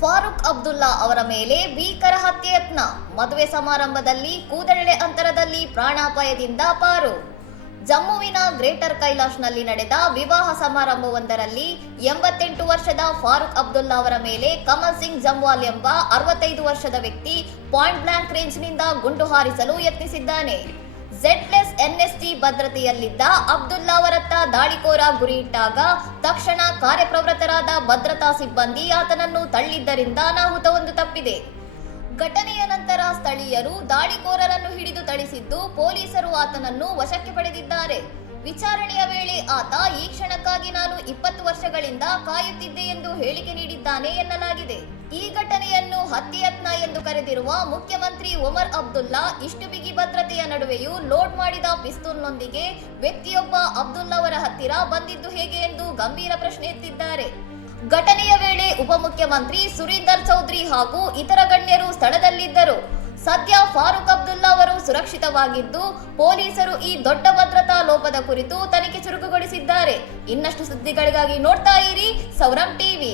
ಫಾರೂಕ್ ಅಬ್ದುಲ್ಲಾ ಅವರ ಮೇಲೆ ಭೀಕರ ಹತ್ಯೆ ಯತ್ನ. ಮದುವೆ ಸಮಾರಂಭದಲ್ಲಿ ಕೂದಲೆಳೆ ಅಂತರದಲ್ಲಿ ಪ್ರಾಣಾಪಾಯದಿಂದ ಪಾರು. ಜಮ್ಮುವಿನ ಗ್ರೇಟರ್ ಕೈಲಾಶ್ನಲ್ಲಿ ನಡೆದ ವಿವಾಹ ಸಮಾರಂಭವೊಂದರಲ್ಲಿ 88 ವರ್ಷದ ಫಾರೂಕ್ ಅಬ್ದುಲ್ಲಾ ಅವರ ಮೇಲೆ ಕಮಲ್ ಸಿಂಗ್ ಜಮ್ವಾಲ್ ಎಂಬ 65 ವರ್ಷದ ವ್ಯಕ್ತಿ ಪಾಯಿಂಟ್ ಬ್ಲಾಂಕ್ ರೇಂಜ್ನಿಂದ ಗುಂಡು ಹಾರಿಸಲು ಯತ್ನಿಸಿದ್ದಾನೆ. ZNSG ಭದ್ರತೆಯಲ್ಲಿದ್ದ ಅಬ್ದುಲ್ಲಾ ಅವರತ್ತ ದಾಳಿಕೋರ ಗುರಿಯಿಟ್ಟಾಗ ತಕ್ಷಣ ಕಾರ್ಯಪ್ರವೃತ್ತರಾದ ಭದ್ರತಾ ಸಿಬ್ಬಂದಿ ಆತನನ್ನು ತಳ್ಳಿದ್ದರಿಂದ ಅನಾಹುತವೊಂದು ತಪ್ಪಿದೆ. ಘಟನೆಯ ನಂತರ ಸ್ಥಳೀಯರು ದಾಳಿಕೋರರನ್ನು ಹಿಡಿದು ಥಳಿಸಿದ್ದು ಪೊಲೀಸರು ಆತನನ್ನು ವಶಕ್ಕೆ ಪಡೆದಿದ್ದಾರೆ. ವಿಚಾರಣೆಯ ವೇಳೆ ಆತ ಈ ಕ್ಷಣಕ್ಕಾಗಿ ನಾನು 20 ವರ್ಷಗಳಿಂದ ಕಾಯುತ್ತಿದ್ದೆ ಎಂದು ಹೇಳಿಕೆ ನೀಡಿದ್ದಾನೆ ಎನ್ನಲಾಗಿದೆ. ಈ ಘಟನೆಯನ್ನು ಹತ್ಯೆಯತ್ನ ಎಂದು ಕರೆದಿರುವ ಮುಖ್ಯಮಂತ್ರಿ ಒಮರ್ ಅಬ್ದುಲ್ಲಾ ಇಷ್ಟು ಬಿಗಿ ಭದ್ರತೆಯ ನಡುವೆಯೂ ಲೋಡ್ ಮಾಡಿದ ಪಿಸ್ತೂಲ್ನೊಂದಿಗೆ ವ್ಯಕ್ತಿಯೊಬ್ಬ ಅಬ್ದುಲ್ಲಾ ಅವರ ಹತ್ತಿರ ಬಂದಿದ್ದು ಹೇಗೆ ಎಂದು ಗಂಭೀರ ಪ್ರಶ್ನೆ ಎತ್ತಿದ್ದಾರೆ. ಘಟನೆಯ ವೇಳೆ ಉಪಮುಖ್ಯಮಂತ್ರಿ ಸುರೀಂದರ್ ಚೌಧರಿ ಹಾಗೂ ಇತರ ಗಣ್ಯರು ಸ್ಥಳದಲ್ಲಿದ್ದರು. ಸದ್ಯ ಫಾರೂಕ್ ಅಬ್ದುಲ್ಲಾ ಅವರು ಸುರಕ್ಷಿತವಾಗಿದ್ದು ಪೊಲೀಸರು ಈ ದೊಡ್ಡ ಭದ್ರತಾ ಲೋಪದ ಕುರಿತು ತನಿಖೆ ಚುರುಕುಗೊಳಿಸಿದ್ದಾರೆ. ಇನ್ನಷ್ಟು ಸುದ್ದಿಗಳಿಗಾಗಿ ನೋಡ್ತಾ ಇರಿ ಸೌರಂ ಟಿವಿ.